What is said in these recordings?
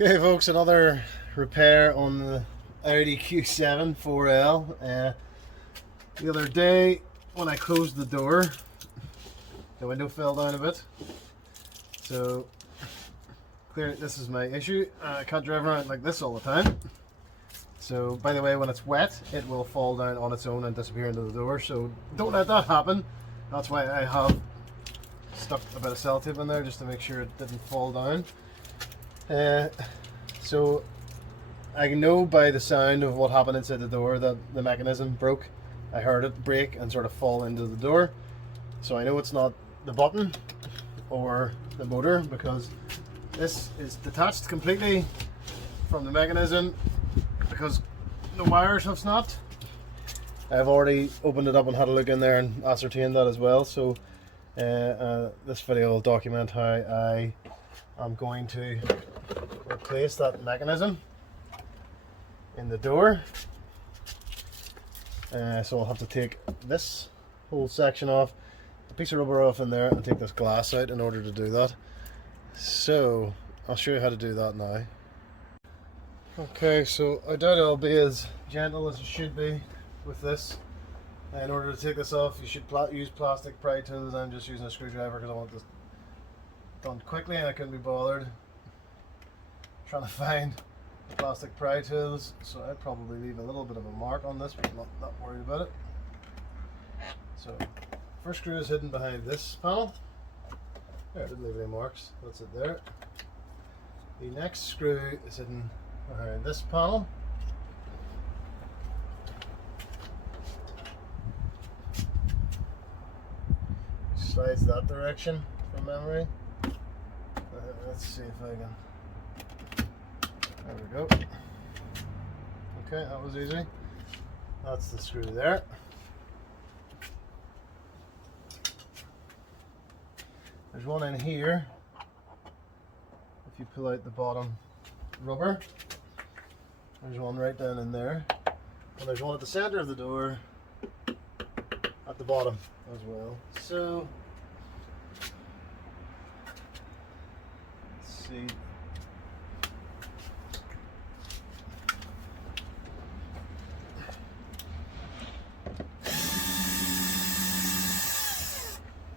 Okay folks, another repair on the Audi Q7 4L. The other day when I closed the door, the window fell down a bit. So clearly this is my issue. I can't drive around like this all the time. So by the way, when it's wet it will fall down on its own and disappear into the door, so don't let that happen. That's why I have stuck a bit of sellotape in there just to make sure it didn't fall down. So I know by the sound of what happened inside the door that the mechanism broke. I heard it break and sort of fall into the door. So I know it's not the button or the motor, because this is detached completely from the mechanism because the wires have snapped. I've already opened it up and had a look in there and ascertained that as well. So this video will document how I am going to replace that mechanism in the door. So I'll have to take this whole section off, a piece of rubber off in there, and take this glass out in order to do that. So I'll show you how to do that now. Okay, so I doubt I'll be as gentle as it should be with this. In order to take this off, you should use plastic pry tools. I'm just using a screwdriver because I want this done quickly and I couldn't be bothered trying to find the plastic pry tools, so I'd probably leave a little bit of a mark on this, but I'm not that worried about it. So first screw is hidden behind this panel. There, I didn't leave any marks, that's it there. The next screw is hidden behind this panel. Slides that direction from memory. Let's see if I can. There we go. Okay, that was easy. That's the screw there. There's one in here. If you pull out the bottom rubber, there's one right down in there. And there's one at the center of the door at the bottom as well. So let's see.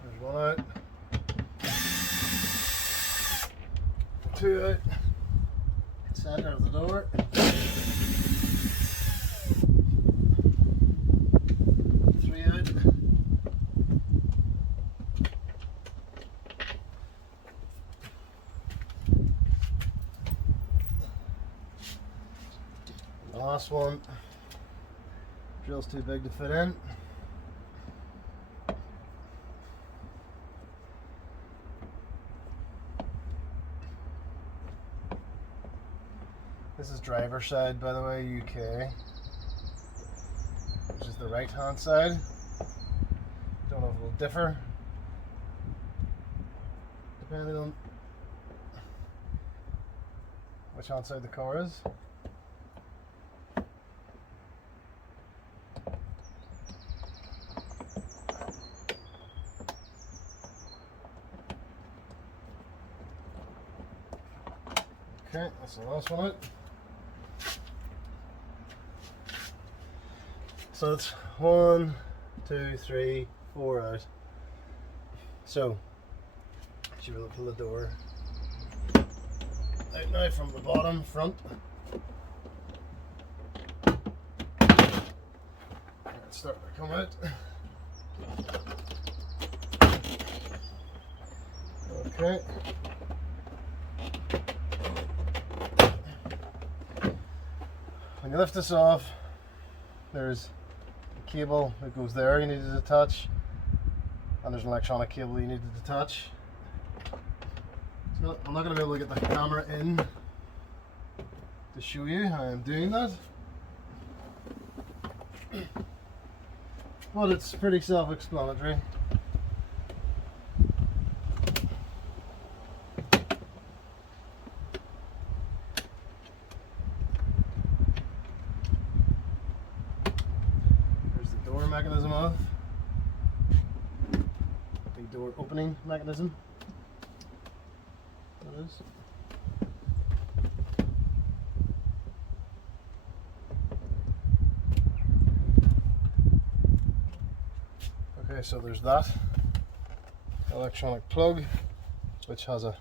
There's one out. Two out. Center of the door. Three out. The last one. Drill's too big to fit in. This is driver's side, by the way, UK, which is the right hand side. Don't know if it will differ depending on which hand side the car is. Okay, that's the last one out. So it's 1, 2, 3, 4 out. So she will pull the door out now from the bottom front. It's starting to come out. Okay. When you lift this off, there's a cable that goes there you need to detach, and there's an electronic cable you need to detach. I'm not going to be able to get the camera in to show you how I'm doing that, but it's pretty self-explanatory. Mechanism off, the door opening mechanism, that is. Okay, so there's that electronic plug, which has a,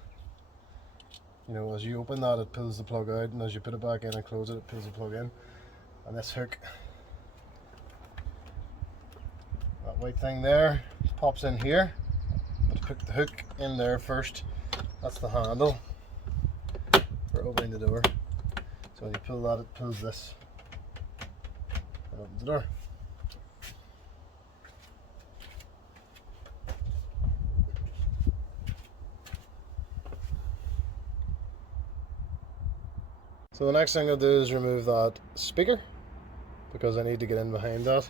you know, as you open that it pulls the plug out, and as you put it back in and close it, it pulls the plug in. And this hook, that white thing there, pops in here. But put the hook in there first. That's the handle for opening the door. So when you pull that, it pulls this and opens the door. So the next thing I'll do is remove that speaker, because I need to get in behind that.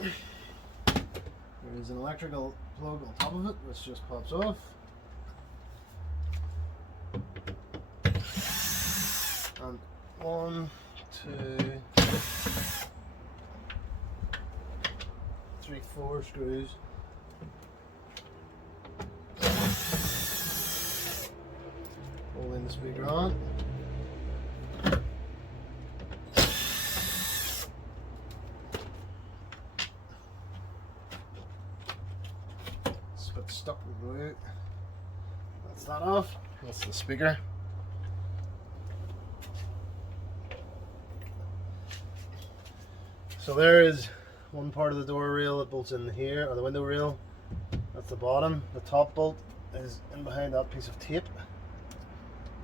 There's an electrical plug on top of it, which just pops off. And 1, 2, 3, 4 screws. Holding the speaker on. It's a bit stuck with glue. That's that off. That's the speaker. So there is one part of the door rail that bolts in here, or the window rail. That's the bottom. The top bolt is in behind that piece of tape.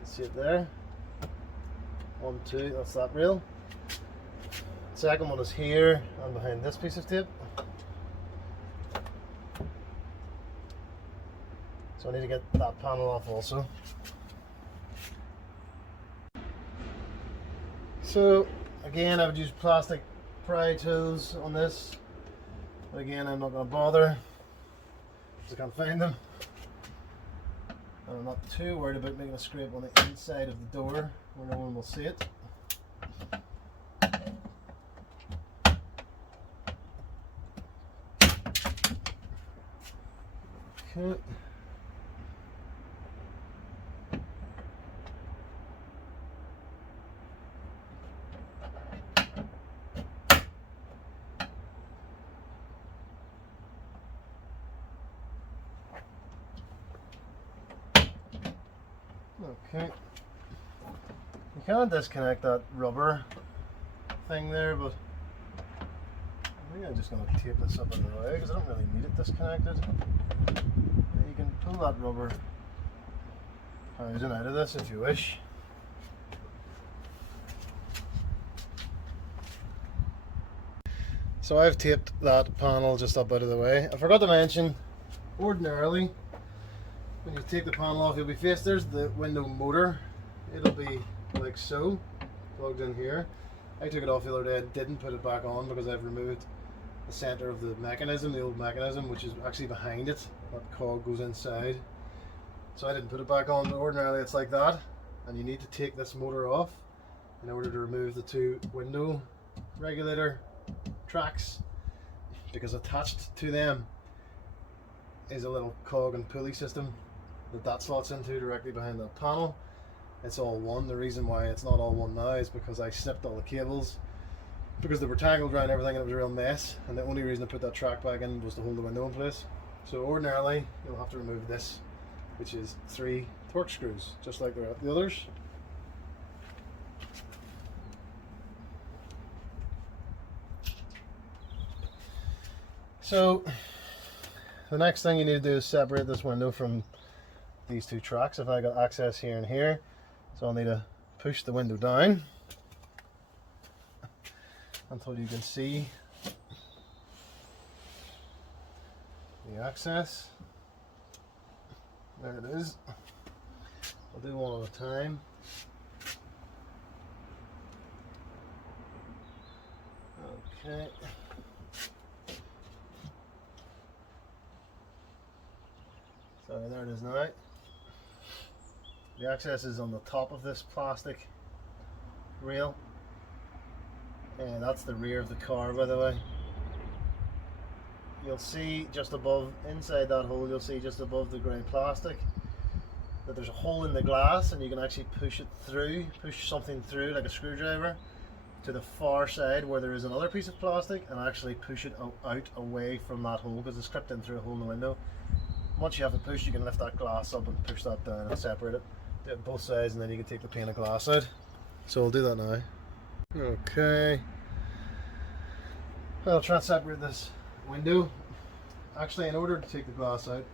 You see it there. 1, 2, that's that rail. Second one is here and behind this piece of tape. So I need to get that panel off also. So again, I would use plastic pry tools on this, but again I'm not going to bother because I can't find them, and I'm not too worried about making a scrape on the inside of the door where no one will see it. Okay. Okay, you can't disconnect that rubber thing there, but I think I'm just going to tape this up in the way because I don't really need it disconnected. You can pull that rubber housing out of this if you wish. So I've taped that panel just up out of the way. I forgot to mention, ordinarily when you take the panel off, you'll be faced, there's the window motor. It'll be like so, plugged in here. I took it off the other day, I didn't put it back on because I've removed the center of the mechanism, the old mechanism, which is actually behind it. That cog goes inside. So I didn't put it back on, but ordinarily it's like that. And you need to take this motor off in order to remove the 2 window regulator tracks, because attached to them is a little cog and pulley system that slots into directly behind that panel. It's all one. The reason why it's not all one now is because I snipped all the cables because they were tangled around everything and it was a real mess, and the only reason I put that track back in was to hold the window in place. So ordinarily you'll have to remove this, which is 3 torque screws, just like the others. So the next thing you need to do is separate this window from these 2 tracks. If I got access here and here, so I'll need to push the window down until you can see the access. There it is. I'll do one at a time. Okay. So there it is now. The access is on the top of this plastic rail, and that's the rear of the car, by the way. You'll see just above, inside that hole, you'll see just above the grey plastic that there's a hole in the glass, and you can actually push it through, push something through like a screwdriver, to the far side where there is another piece of plastic and actually push it out away from that hole, because it's crept in through a hole in the window. Once you have it pushed, you can lift that glass up and push that down and separate it. Do it on both sides, and then you can take the pane of glass out. So I'll do that now. Okay. I'll try and separate this window. Actually, in order to take the glass out,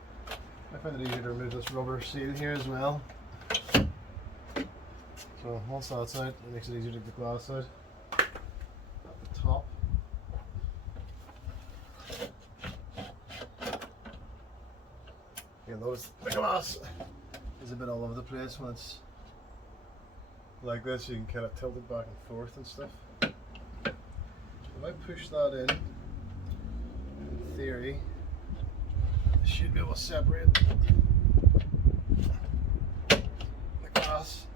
I find it easier to remove this rubber seal here as well. So once that's out, it makes it easier to take the glass out. At the top. You'll notice the glass is a bit all over the place when it's like this. You can kind of tilt it back and forth and stuff. If I push that in theory, I should be able to separate the glass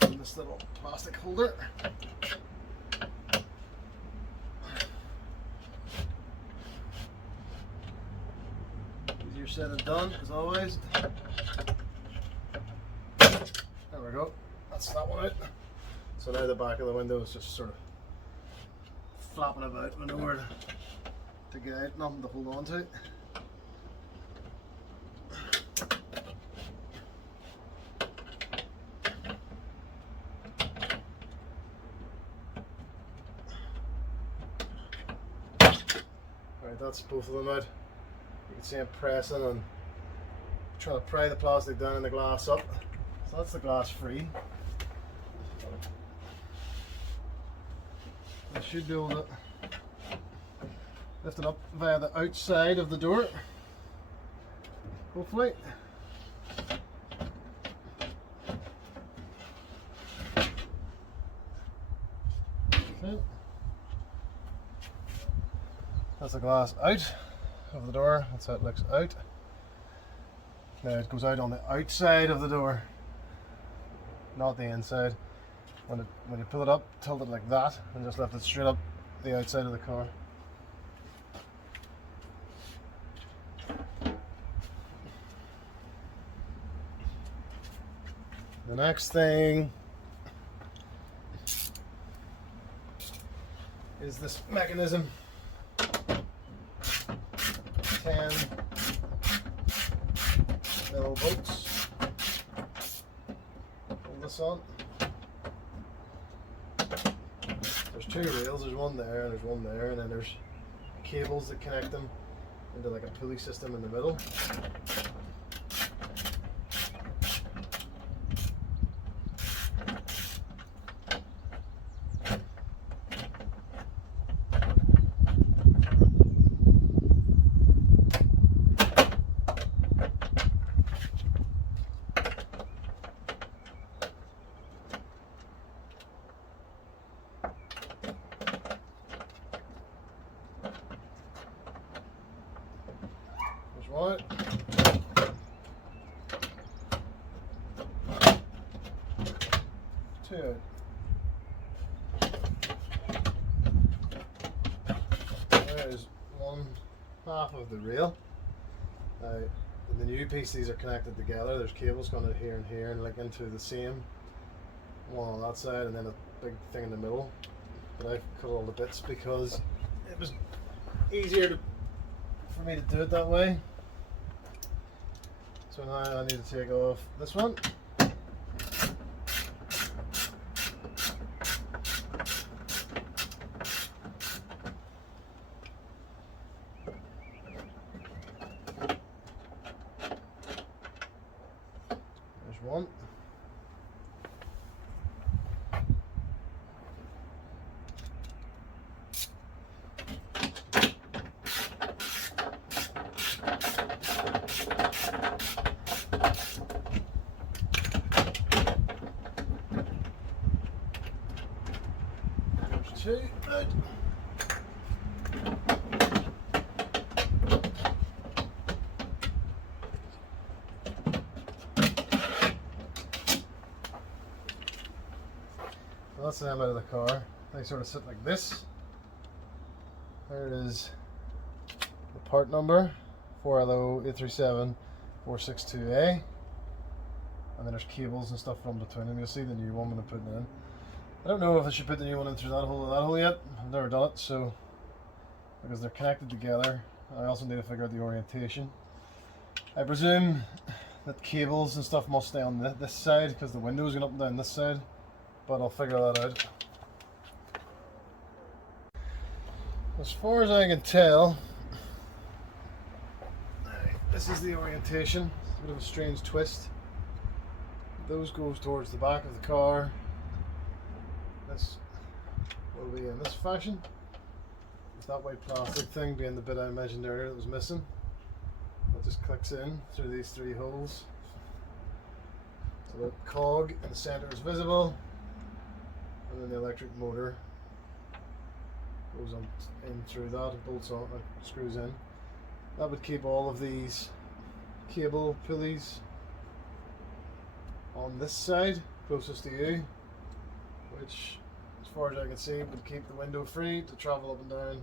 from this little plastic holder. Easier said than done, as always. There we go. That's that one out. So now the back of the window is just sort of flapping about with nowhere to get out, nothing to hold on to. Alright, that's both of them out. You can see I'm pressing and trying to pry the plastic down and the glass up. So that's the glass free. I should be able to lift it up via the outside of the door, hopefully. Okay. That's the glass out of the door. That's how it looks out. Now it goes out on the outside of the door, not the inside. When you pull it up, tilt it like that and just lift it straight up the outside of the car. The next thing is this mechanism. 10 millivolts. Hold this on. There's two rails, there's one there and there's one there, and then there's cables that connect them into like a pulley system in the middle. Right. Two. There's one half of the rail. In the new piece, these are connected together. There's cables going in here and here and link into the same one on that side, and then a big thing in the middle. But I've cut all the bits because it was easier for me to do it that way. So now I need to take off this one. There's one. Two. Good. So that's them out of the car. They sort of sit like this. There it is. The part number 4LO837-462A. And then there's cables and stuff from between them. You'll see the new one when I'm putting it in. I don't know if I should put the new one in through that hole or that hole yet. I've never done it, so because they're connected together, I also need to figure out the orientation. I presume that cables and stuff must stay on this side because the window is going up and down this side, but I'll figure that out. As far as I can tell, this is the orientation. It's a bit of a strange twist. Those goes towards the back of the car. This will be in this fashion, with that white plastic thing being the bit I mentioned earlier that was missing. That just clicks in through these three holes. So the cog in the center is visible, and then the electric motor goes on in through that and bolts on and screws in. That would keep all of these cable pulleys on this side closest to you, which as far as I can see would keep the window free to travel up and down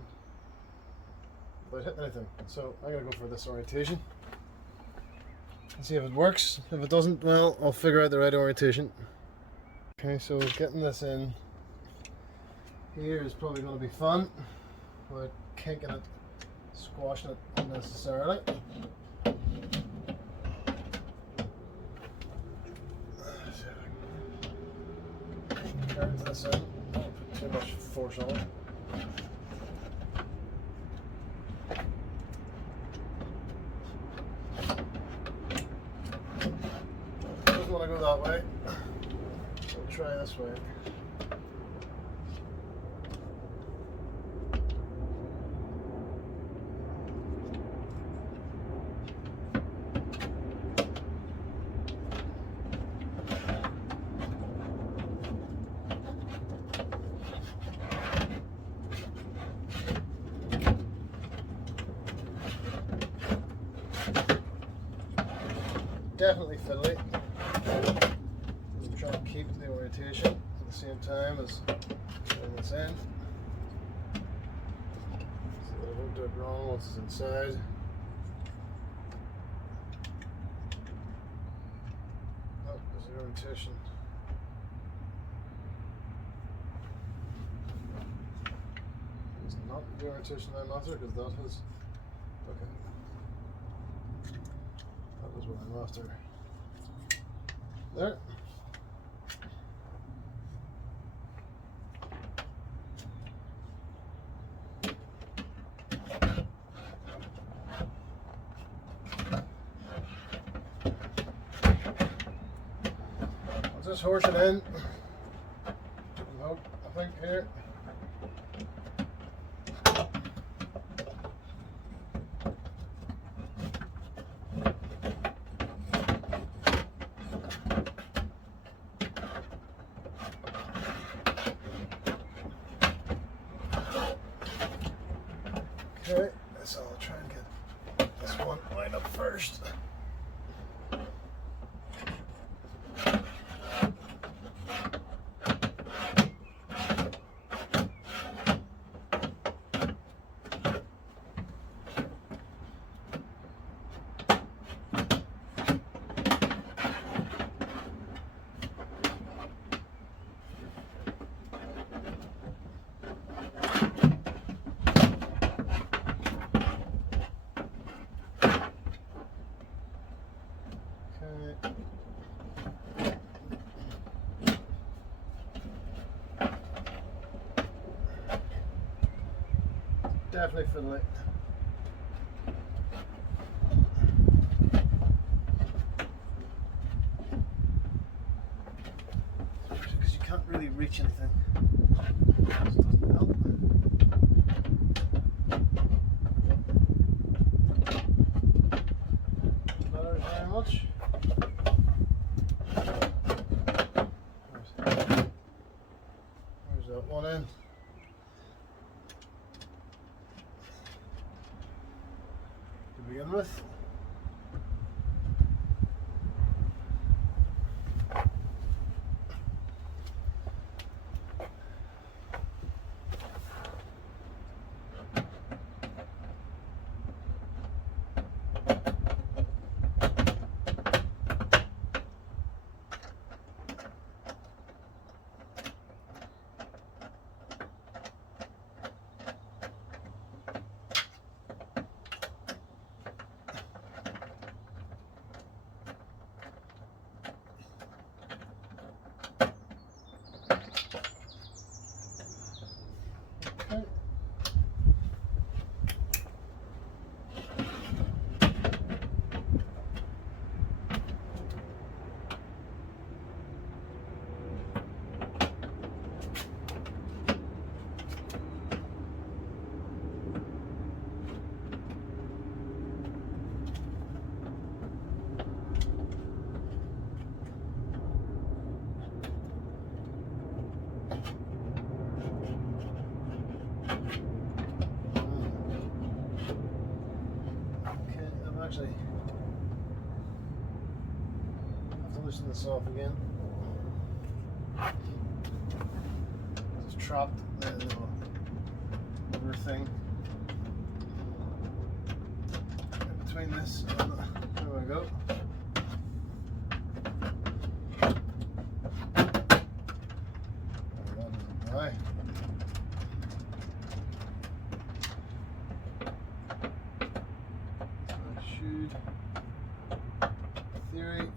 without hitting anything. So I'm going to go for this orientation and see if it works. If it doesn't, well, I'll figure out the right orientation. Okay, so getting this in here is probably going to be fun without kinking it, squashing it unnecessarily. Turns this in, don't put too much force on it. Doesn't want to go that way, so we'll try this way. Definitely fiddly. I'm trying to keep the orientation at the same time as putting this in, so that I won't do it wrong once it's inside. Oh, there's the orientation. It's not the orientation I'm after, because that has. Okay. That was what I'm after. There. I'll just horse it in. Nope, I think here. Okay, so I'll try and get this one lined up first. Definitely fiddly. Because you can't really reach anything. This doesn't help. Not very much. Where's that one in? To begin with. actually have to loosen this off again. It's trapped the little rubber thing in between this and there we go. That doesn't dry. Theory.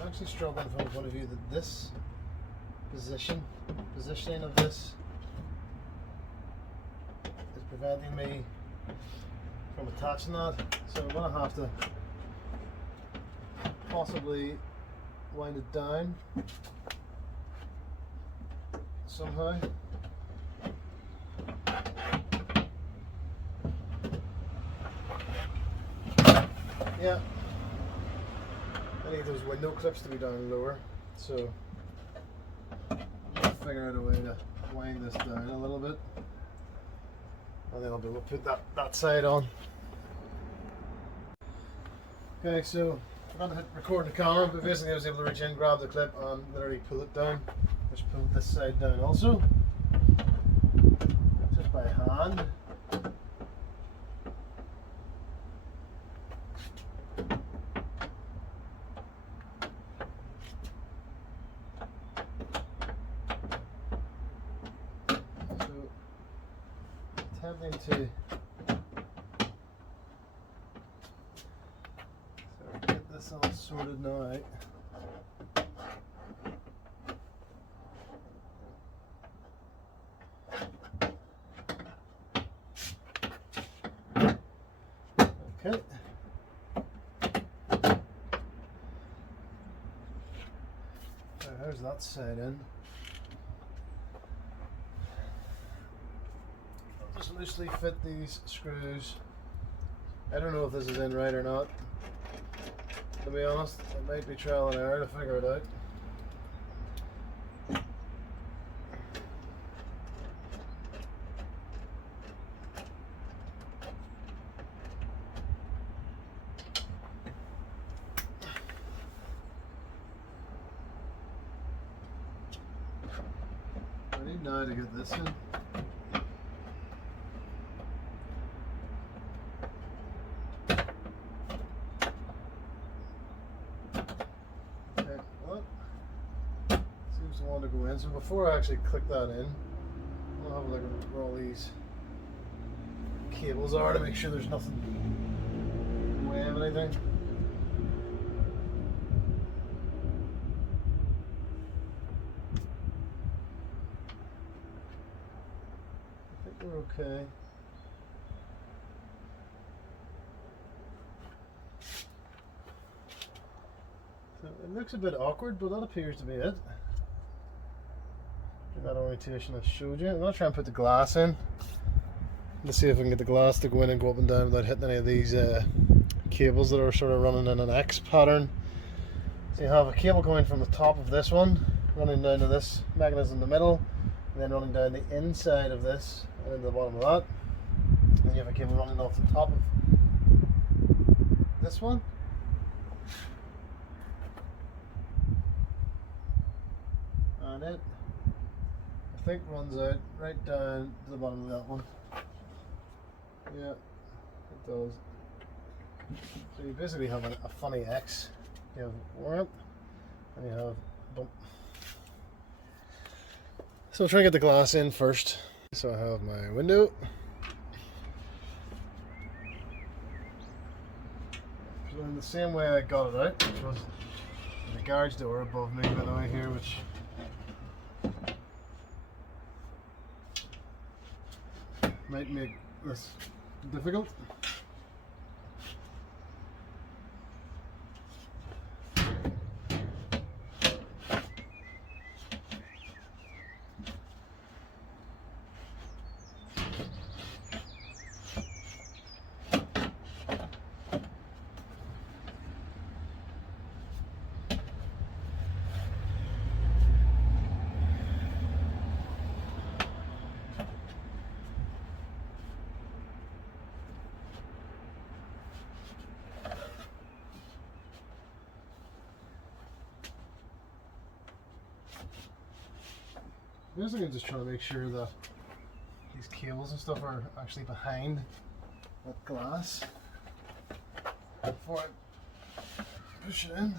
I'm actually struggling from the point of view that this positioning of this is preventing me from attaching that, so I'm going to have to possibly wind it down somehow. Yeah. I need those window clips to be down lower, so I'll figure out a way to wind this down a little bit, and then I'll be able to put that side on. Okay, so I forgot to hit record the camera, but basically I was able to reach in, grab the clip, and literally pull it down, which pulled this side down also, just by hand. Attempting to get this all sorted now. Okay. So there's that side in. Just loosely fit these screws. I don't know if this is in right or not. To be honest, it might be trial and error to figure it out. I need now to get this in. To go in. So before I actually click that in, I'll have a look at where all these cables are to make sure there's nothing in the way of anything. I think we're okay. So it looks a bit awkward, but that appears to be it. That orientation I showed you. I'm going to try and put the glass in. Let's see if I can get the glass to go in and go up and down without hitting any of these cables that are sort of running in an X pattern. So you have a cable going from the top of this one, running down to this mechanism in the middle, and then running down the inside of this and into the bottom of that. Then you have a cable running off the top of this one. And it, I think, runs out right down to the bottom of that one. Yeah, it does. So you basically have a funny X. You have warm and you have bump. So I'll try and get the glass in first. So I have my window. So in the same way I got it out, which was the garage door above me, by the way, here, which might make this difficult. Basically, I'm just trying to make sure that these cables and stuff are actually behind that glass before I push it in.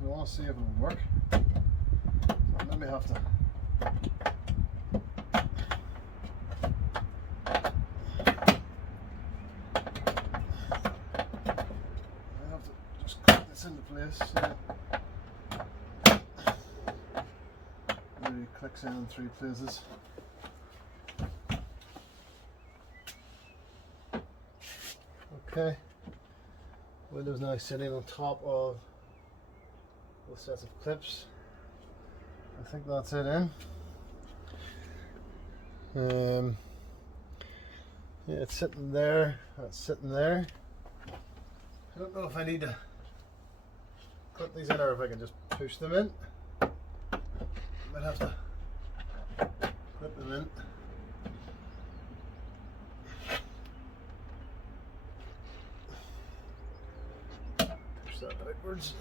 We want to see if it'll work. So I maybe have to just clip this into place. So maybe it clicks in 3 places. Okay. Window's now sitting on top of both sets of clips. I think that's it in. Yeah, it's sitting there. That's sitting there. I don't know if I need to clip these in or if I can just push them in. I might have to clip them in. Push that backwards.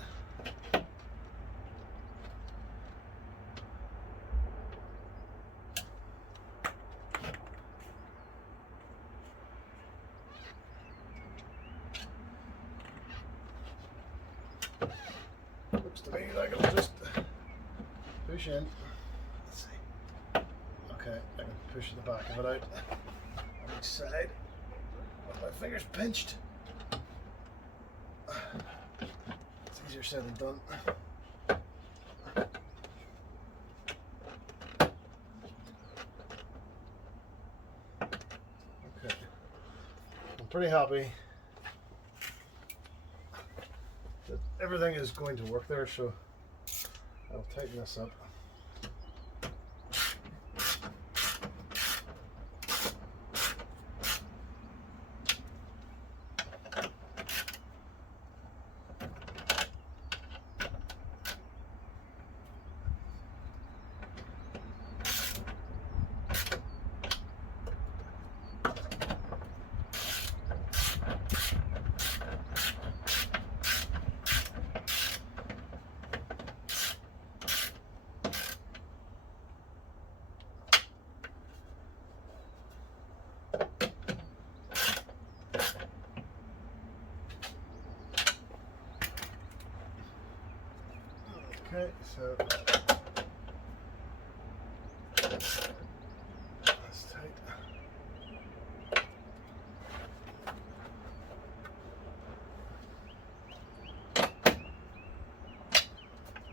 Looks to me like it'll just push in. Let's see. Okay, I can push the back of it out on each side. With my fingers pinched. It's easier said than done. Okay. I'm pretty happy that everything is going to work there, so I'll tighten this up. Okay, so that's tight.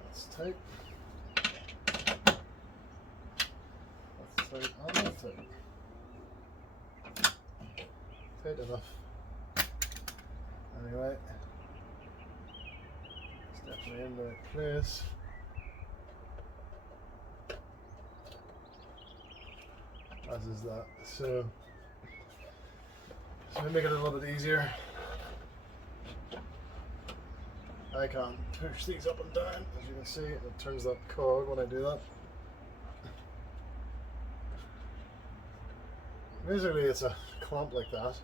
That's tight. That's tight. Oh, that's tight. Tight enough. Anyway. Definitely in the right place. As is that. So to make it a little bit easier, I can push these up and down. As you can see, it turns that cog when I do that. Basically, it's a clamp like that,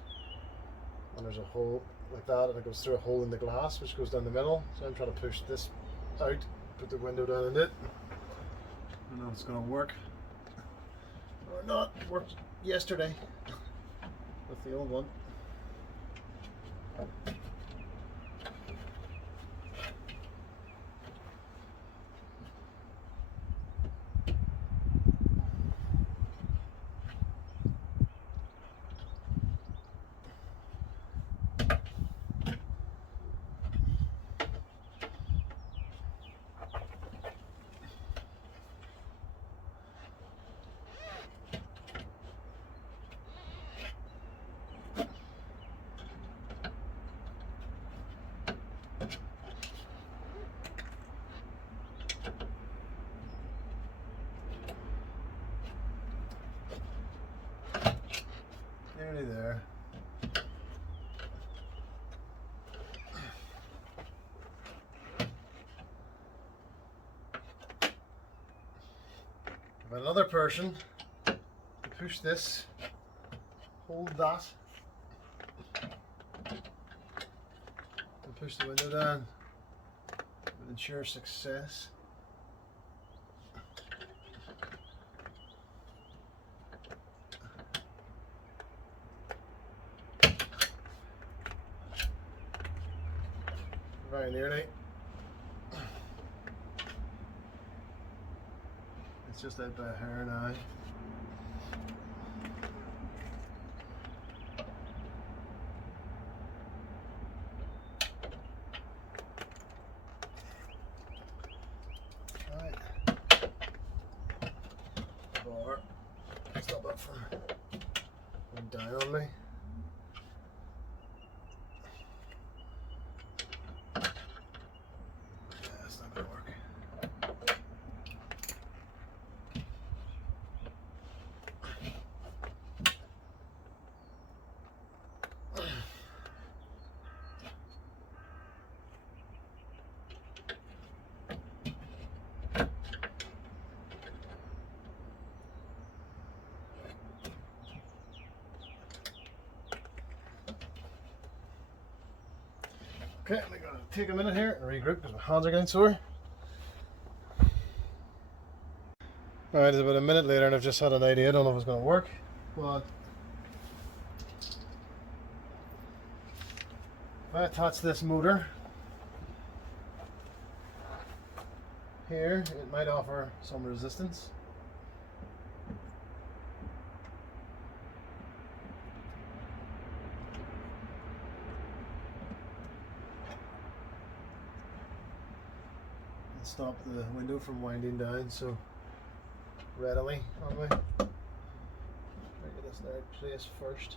and there's a hole like that, and it goes through a hole in the glass which goes down the middle. So I'm trying to push this out, put the window down in it. I don't know if it's going to work or not. It worked yesterday with the old one. Nearly there. If another person to push this, hold that, and push the window down, would ensure success. very nearly. It's just out by a hair now. Right. Bar. Stop that from going down on me. That's not going to work. Okay, I'm going to take a minute here and regroup because my hands are getting sore. Alright, it's about a minute later and I've just had an idea. I don't know if it's going to work, but if I attach this motor here, it might offer some resistance. Stop the window from winding down so readily on me. Try to get this in the right place first.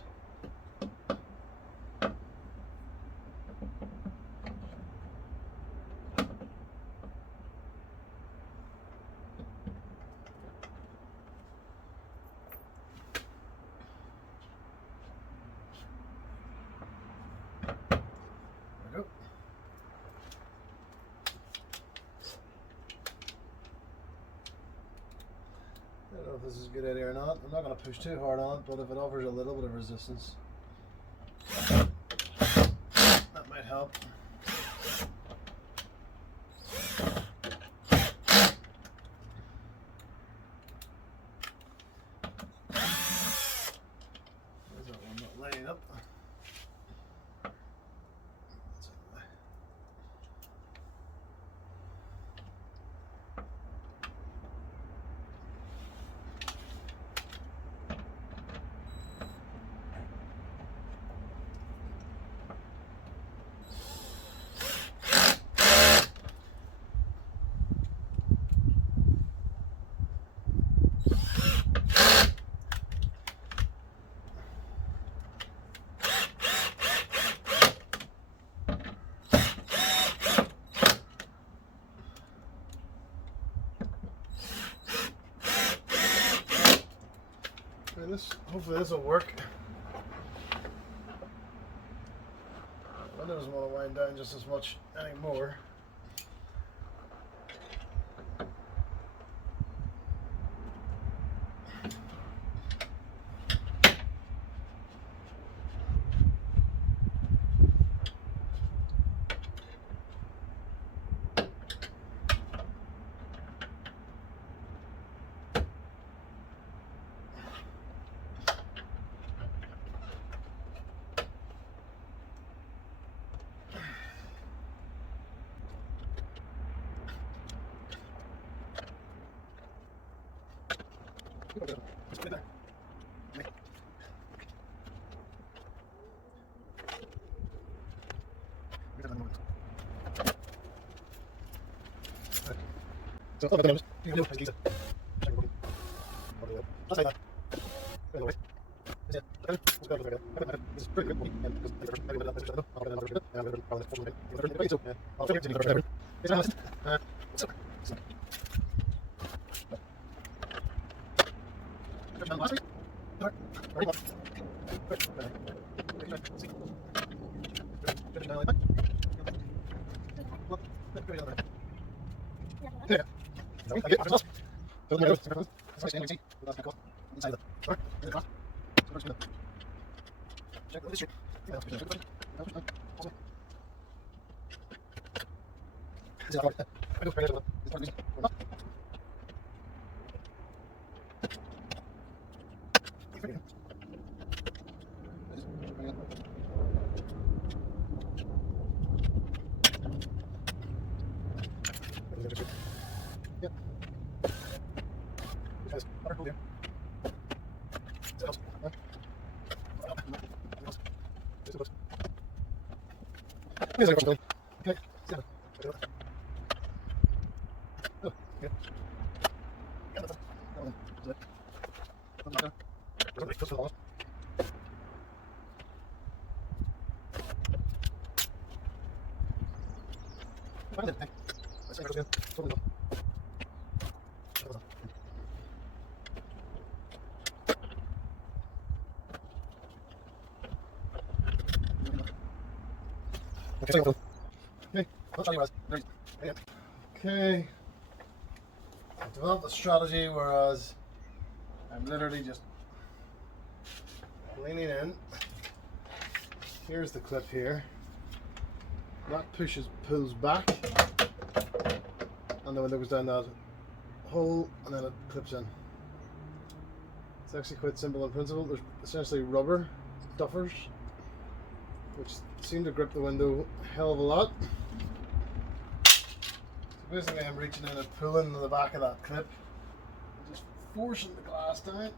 There we go. I don't know if this is a good idea or not. I'm not going to push too hard on it, but if it offers a little bit of resistance, that might help. There's that one not laying up. Hopefully this will work. The window doesn't want to wind down just as much anymore. Yep. Okay, I've developed a strategy whereas I'm literally just leaning in. Here's the clip here. That pulls back, and the window goes down that hole, and then it clips in. It's actually quite simple in principle. There's essentially rubber duffers, which seem to grip the window a hell of a lot. So basically I'm reaching in and pulling to the back of that clip, just forcing the glass down.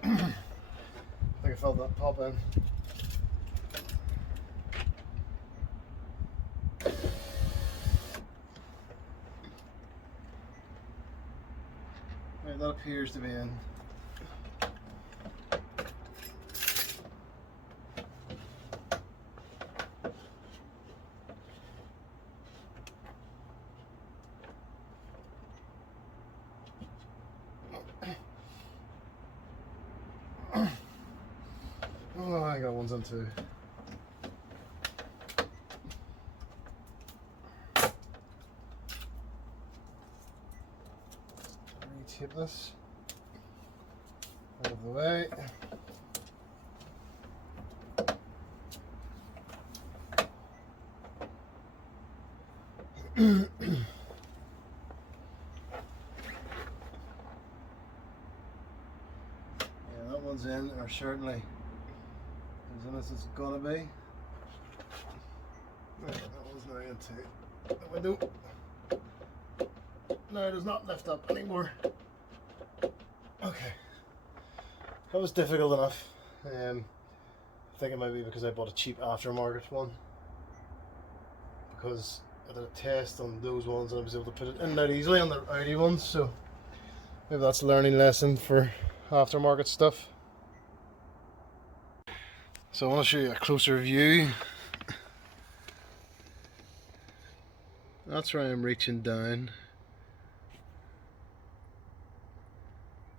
I think I felt that pop in. Right, that appears to be in. Oh, I got ones on too. Re-tape this out of the way. Yeah, that one's in, or certainly as in as it's gonna be. Right, that one's now into the window. No, it does not lift up anymore. Okay, that was difficult enough. I think it might be because I bought a cheap aftermarket one, because I did a test on those ones and I was able to put it in and out easily on the Audi ones, so maybe that's a learning lesson for aftermarket stuff. So I want to show you a closer view. That's where I'm reaching down.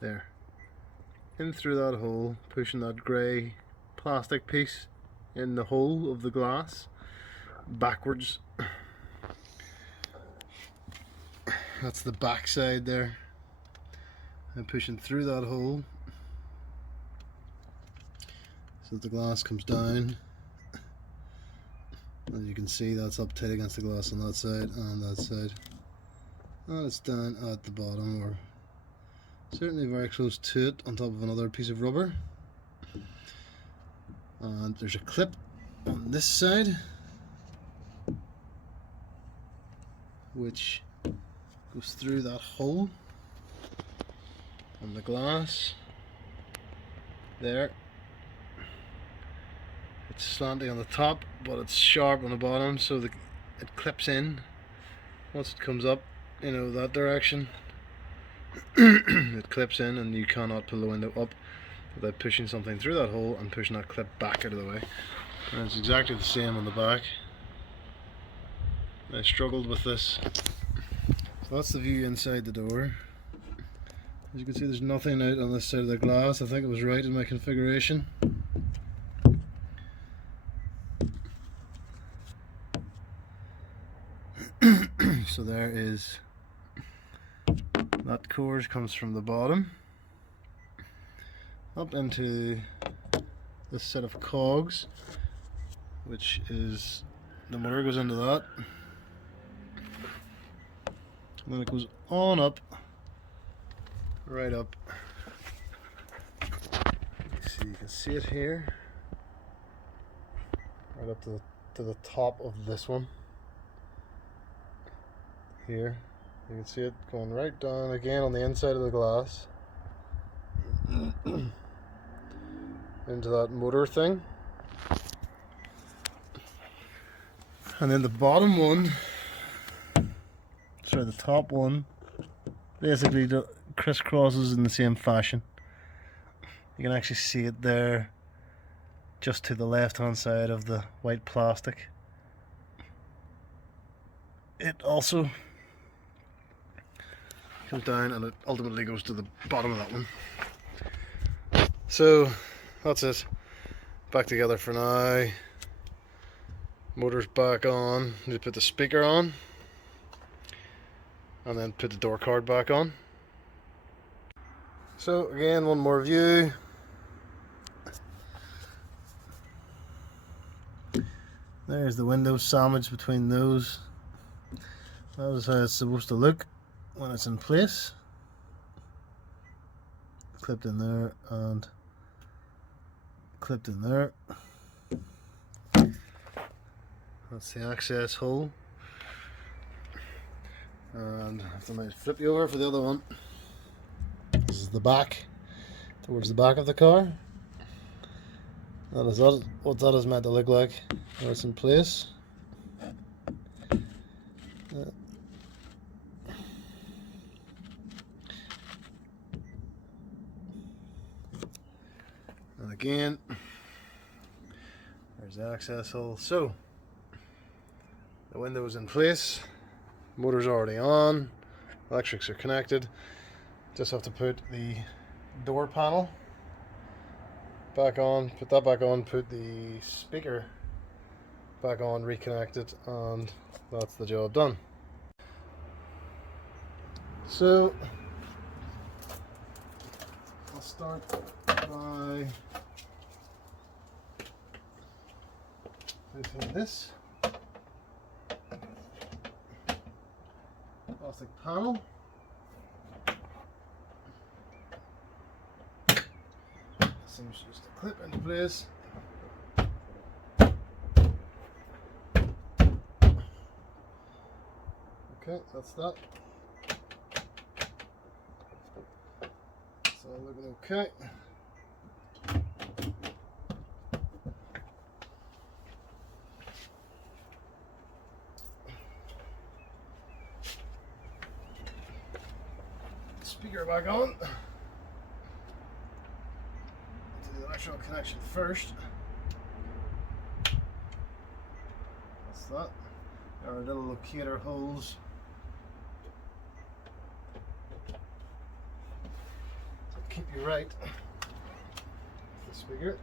There. In through that hole, pushing that grey plastic piece in the hole of the glass backwards. That's the back side there. I'm pushing through that hole so that the glass comes down. As you can see, that's up tight against the glass on that side and that side. And it's down at the bottom, or certainly very close to it, on top of another piece of rubber. And there's a clip on this side which goes through that hole on the glass there. It's slanting on the top, but it's sharp on the bottom, so it clips in once it comes up, you know, that direction. It clips in and you cannot pull the window up without pushing something through that hole and pushing that clip back out of the way. And it's exactly the same on the back. I struggled with this. So that's the view inside the door. As you can see, there's nothing out on this side of the glass. I think it was right in my configuration. So there is That cord comes from the bottom up into this set of cogs, which is the motor goes into that, and then it goes on up, right up. You can see it here, right up to the top of this one. Here, you can see it going right down again on the inside of the glass into that motor thing. And then the bottom one, sorry, the top one, basically crisscrosses in the same fashion. You can actually see it there, just to the left hand side of the white plastic. It also comes down and it ultimately goes to the bottom of that one. So that's it. Back together for now. Motor's back on. Need to put the speaker on and then put the door card back on. So again, one more view. There's the window sandwiched between those. That is how it's supposed to look when it's in place. Clipped in there and clipped in there. That's the access hole. And I have to might flip you over for the other one. This is the back, towards the back of the car. That is what that is meant to look like when it's in place. And again, there's the access hole. So the window's in place, motor's already on, electrics are connected. Just have to put the door panel back on, put that back on, put the speaker back on, reconnect it, and that's the job done. So I'll start by putting this plastic panel seems just to clip into place. Okay, that's that. So looking okay. Speaker back on. Do the electrical connection first. That's that. There are little locator holes to keep you right with the speaker.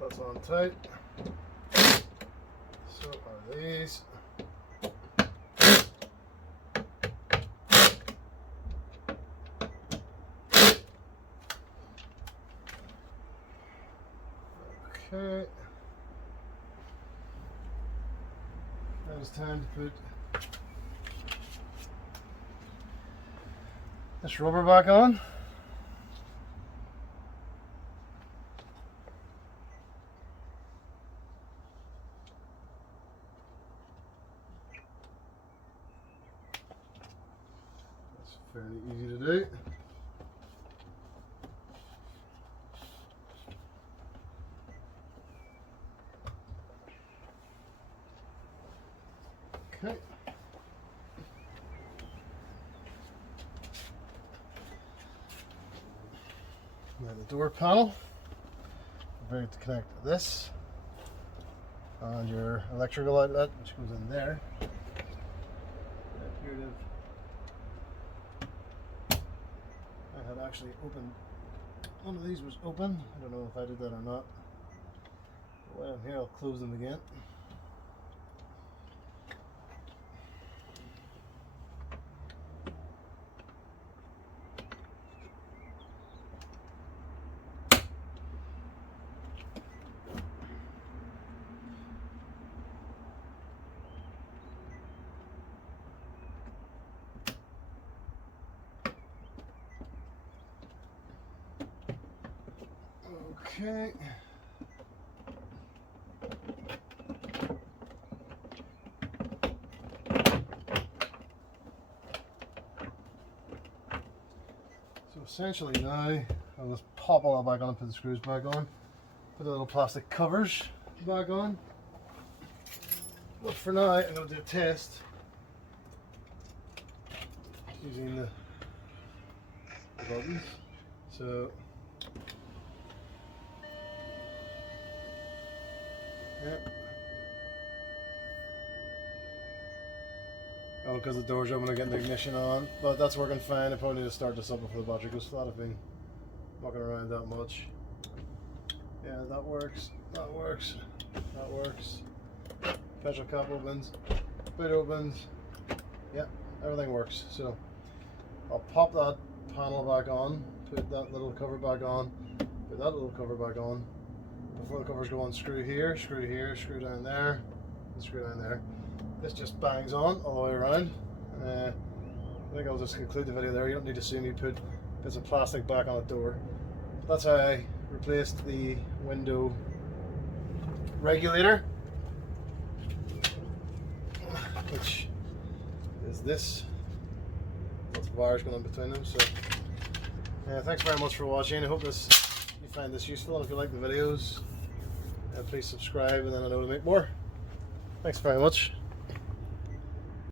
That's on tight. So are these. Okay. Now it's time to put this rubber back on. Fairly easy to do. Okay. Now the door panel. We're going to connect this and your electrical outlet, which goes in there. I had actually opened, one of these was open. I don't know if I did that or not. Well, here I'll close them again. Okay. So essentially now I'll just pop all that back on and put the screws back on. Put the little plastic covers back on. But for now I'm going to do a test using the buttons. So yeah. Oh, because the door's open, I'm getting the ignition on, but that's working fine. I probably need to start this up before the battery goes flat. I've been walking around that much. Yeah, that works. That works. That works. Petrol cap opens. Boot opens. Yeah, everything works. So I'll pop that panel back on, put that little cover back on, put that little cover back on. Before the covers go on, screw here, screw down there, and screw down there. This just bangs on all the way around. I think I'll just conclude the video there. You don't need to see me put bits of plastic back on the door. That's how I replaced the window regulator, which is this. Lots of wires going in between them. So thanks very much for watching. I hope you find this useful, and if you like the videos, please subscribe, and then I know to make more. Thanks very much.